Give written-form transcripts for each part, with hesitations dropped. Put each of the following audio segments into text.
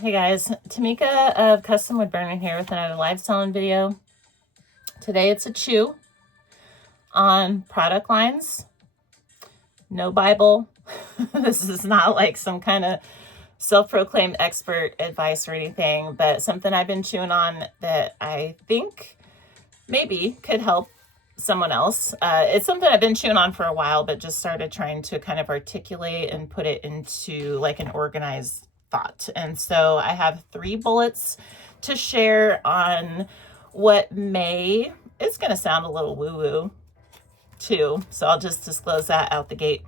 Hey guys, Tamika of Custom Wood Burner here with another live selling video. Today it's a chew on product lines. No Bible. This is not like some kind of self-proclaimed expert advice or anything, but something I've been chewing on that I think maybe could help someone else. It's something I've been chewing on for a while, but just started trying to kind of articulate and put it into like an organized thought. And so I have 3 bullets to share on what it's going to sound a little woo-woo too. So I'll just disclose that out the gate.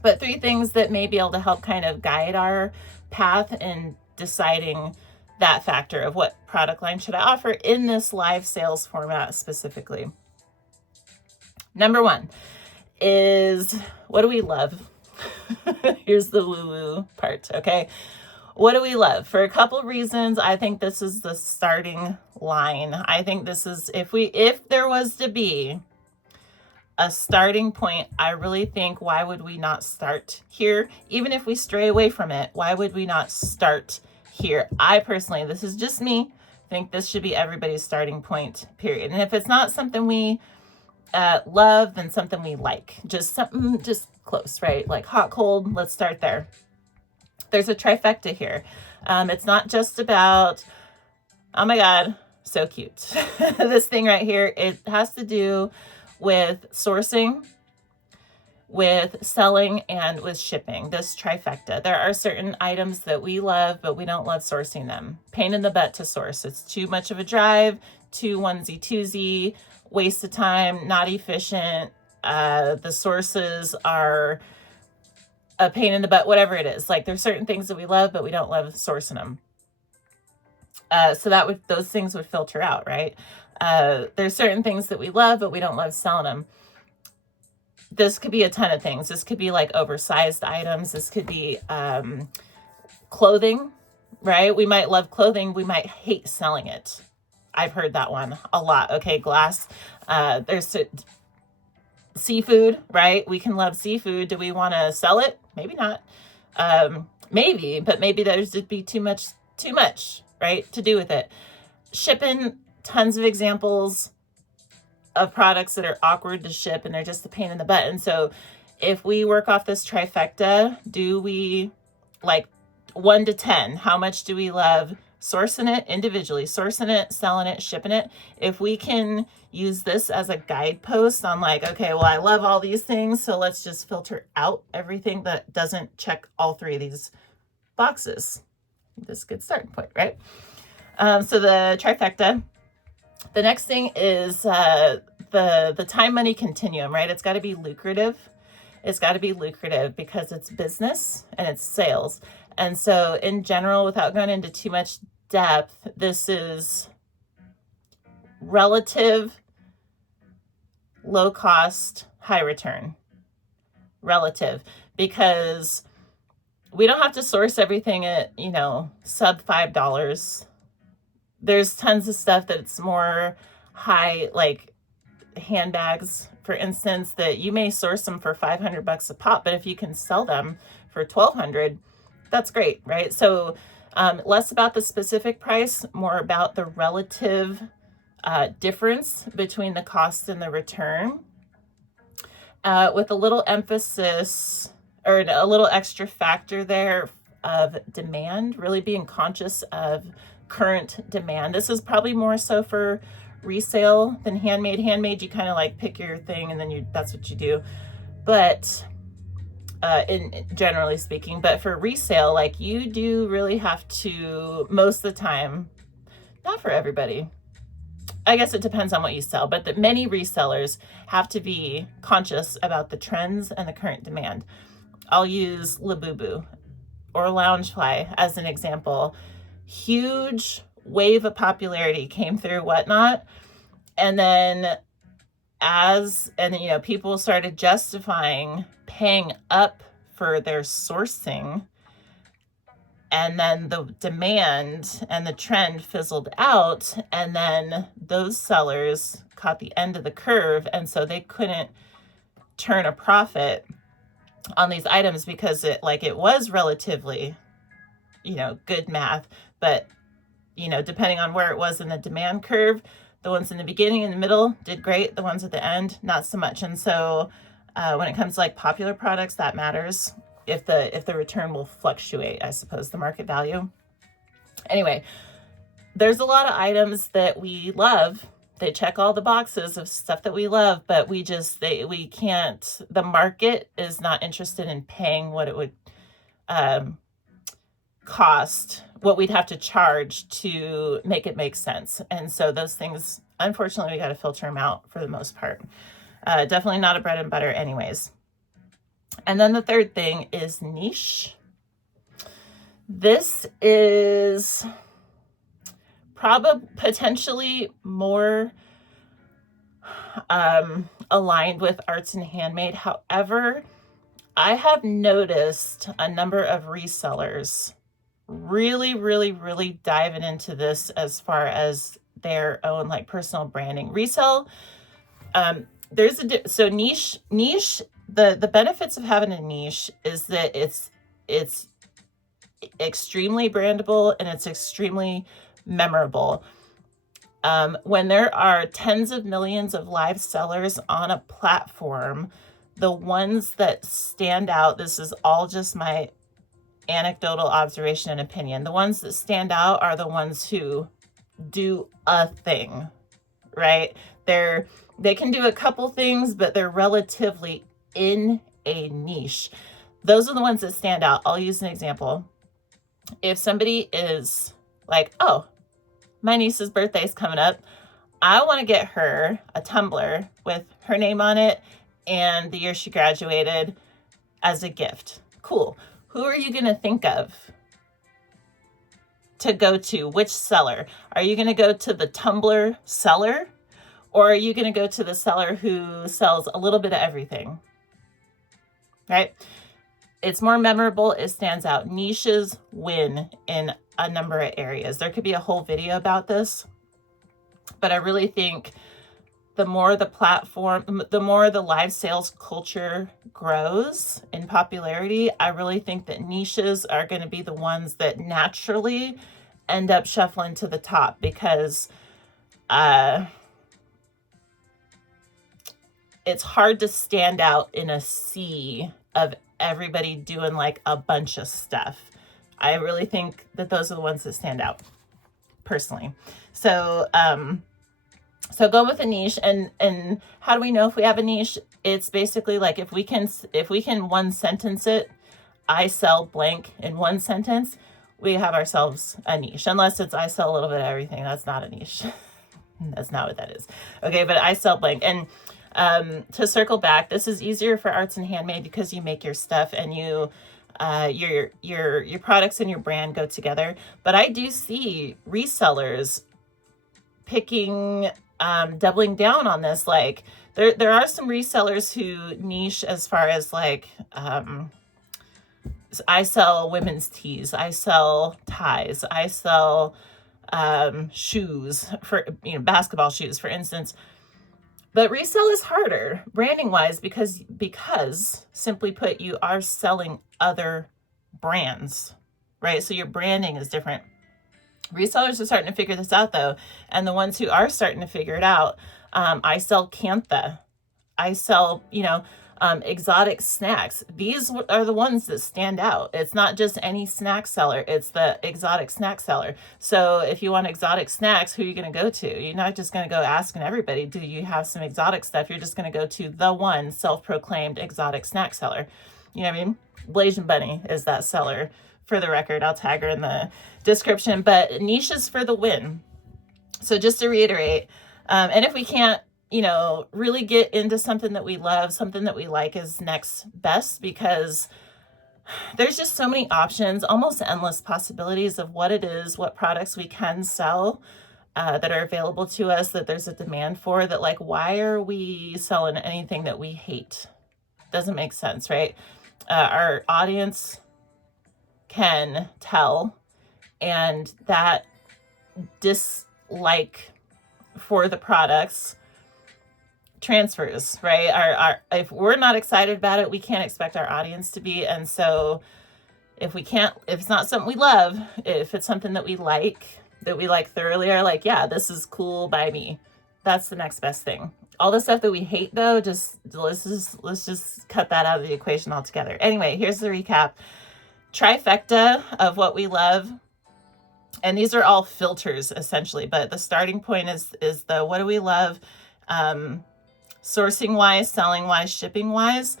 But 3 things that may be able to help kind of guide our path in deciding that factor of what product line should I offer in this live sales format specifically. Number 1 is, what do we love? Here's the woo-woo part, okay? What do we love? For a couple reasons, I think this is the starting line. I think this is, if there was to be a starting point, I really think, why would we not start here? Even if we stray away from it, why would we not start here? I personally, this is just me, think this should be everybody's starting point, period. And if it's not something we love, then something we like, just something just close, right? Like hot, cold, let's start there. There's a trifecta here. It's not just about, oh my God, so cute. This thing right here, it has to do with sourcing, with selling, and with shipping. This trifecta. There are certain items that we love, but we don't love sourcing them. Pain in the butt to source. It's too much of a drive, too onesie twosie, waste of time, not efficient. The sources are a pain in the butt, whatever it is. Like, there's certain things that we love, but we don't love sourcing them. So those things would filter out, right? There's certain things that we love, but we don't love selling them. This could be a ton of things. This could be like oversized items. This could be clothing, right? We might love clothing. We might hate selling it. I've heard that one a lot. Okay, glass. There's seafood, right? We can love seafood. Do we want to sell it? Maybe not. Maybe, but maybe there's to be too much, right, to do with it. Shipping, tons of examples of products that are awkward to ship and they're just a pain in the butt. And so if we work off this trifecta, do we, like, 1 to 10, how much do we love sourcing it individually, sourcing it, selling it, shipping it? If we can use this as a guidepost on like, okay, well, I love all these things, so let's just filter out everything that doesn't check all 3 of these boxes. This is a good starting point, right? So the trifecta. The next thing is the time money continuum, right? It's got to be lucrative. It's got to be lucrative because it's business and it's sales. And so in general, without going into too much depth, this is relative, low cost, high return. Relative, because we don't have to source everything at, sub $5. There's tons of stuff that's more high, like handbags, for instance, that you may source them for $500 a pop, but if you can sell them for $1,200, that's great, right? So less about the specific price, more about the relative difference between the cost and the return, with a little emphasis or a little extra factor there of demand, really being conscious of current demand. This is probably more so for resale than handmade. Handmade, you kind of like pick your thing and then that's what you do. But in generally speaking, but for resale, like, you do really have to, most of the time, not for everybody, I guess it depends on what you sell, but that many resellers have to be conscious about the trends and the current demand. I'll use Labubu or Loungefly as an example. Huge wave of popularity came through Whatnot, and then people started justifying paying up for their sourcing, and then the demand and the trend fizzled out, and then those sellers caught the end of the curve, and so they couldn't turn a profit on these items because it was relatively, good math, but depending on where it was in the demand curve, the ones in the beginning and the middle did great. The ones at the end, not so much. And so when it comes to like popular products, that matters. If the return will fluctuate, I suppose, the market value. Anyway, there's a lot of items that we love. They check all the boxes of stuff that we love, but we can't, the market is not interested in paying what it would cost, what we'd have to charge to make it make sense. And so those things, unfortunately, we got to filter them out for the most part. Definitely not a bread and butter anyways. And then the third thing is niche. This is probably potentially more aligned with arts and handmade. However, I have noticed a number of resellers really, really, really diving into this as far as their own like personal branding. Resell, so niche, the benefits of having a niche is that it's extremely brandable and it's extremely memorable. When there are tens of millions of live sellers on a platform, the ones that stand out, this is all just my anecdotal observation and opinion, the ones that stand out are the ones who do a thing, right? They can do a couple things, but they're relatively in a niche. Those are the ones that stand out. I'll use an example. If somebody is like, oh, my niece's birthday is coming up, I want to get her a tumbler with her name on it and the year she graduated as a gift. Cool. Who are you going to think of to go to? Which seller? Are you going to go to the tumbler seller, or are you going to go to the seller who sells a little bit of everything? Right? It's more memorable. It stands out. Niches win in a number of areas. There could be a whole video about this, but I really think the more the live sales culture grows in popularity, I really think that niches are going to be the ones that naturally end up shuffling to the top, because it's hard to stand out in a sea of everybody doing like a bunch of stuff. I really think that those are the ones that stand out personally. So go with a niche. And how do we know if we have a niche? It's basically like if we can one sentence it, I sell blank in one sentence, we have ourselves a niche. Unless it's I sell a little bit of everything. That's not a niche. That's not what that is. Okay, but I sell blank. And to circle back, this is easier for arts and handmade because you make your stuff and you your products and your brand go together. But I do see resellers picking doubling down on this. Like there are some resellers who niche as far as like I sell women's tees, I sell ties, I sell shoes, for basketball shoes, for instance. But resell is harder branding wise because simply put, you are selling other brands, right? So your branding is different. Resellers are starting to figure this out though. And the ones who are starting to figure it out, I sell Cantha. I sell, exotic snacks. These are the ones that stand out. It's not just any snack seller. It's the exotic snack seller. So if you want exotic snacks, who are you going to go to? You're not just going to go asking everybody, do you have some exotic stuff? You're just going to go to the one self-proclaimed exotic snack seller. You know what I mean? Blasian Bunny is that seller. For the record, I'll tag her in the description, but niches for the win. So just to reiterate, and if we can't, really get into something that we love, something that we like is next best, because there's just so many options, almost endless possibilities of what it is, what products we can sell that are available to us, that there's a demand for, that like, why are we selling anything that we hate? Doesn't make sense, right? Our audience can tell, and that dislike for the products transfers, right? Our if we're not excited about it, we can't expect our audience to be. And so If it's not something we love, if it's something that we like thoroughly, are like, yeah, this is cool by me. That's the next best thing. All the stuff that we hate though, let's just cut that out of the equation altogether. Anyway, here's the recap. Trifecta of what we love. And these are all filters essentially, but the starting point is the what do we love, sourcing wise, selling wise, shipping wise,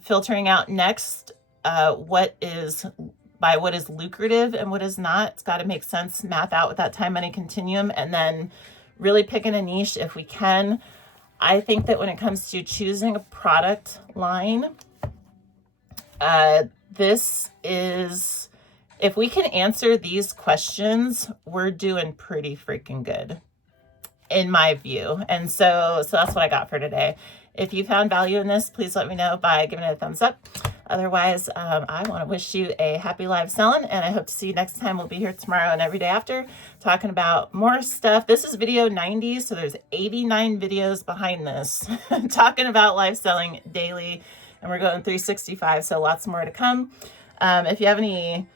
filtering out next what is lucrative and what is not. It's got to make sense, math out with that time money continuum, and then really picking a niche if we can. I think that when it comes to choosing a product line, if we can answer these questions, we're doing pretty freaking good, in my view. And so that's what I got for today. If you found value in this, please let me know by giving it a thumbs up. Otherwise, I want to wish you a happy live selling, and I hope to see you next time. We'll be here tomorrow and every day after, talking about more stuff. This is video 90, so there's 89 videos behind this, talking about live selling daily, and we're going 365, so lots more to come. If you have any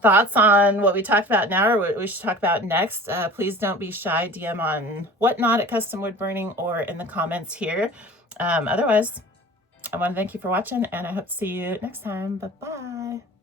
thoughts on what we talked about now or what we should talk about next, please don't be shy. DM on Whatnot at Custom Wood Burning or in the comments here. Otherwise, I want to thank you for watching, and I hope to see you next time. Bye-bye.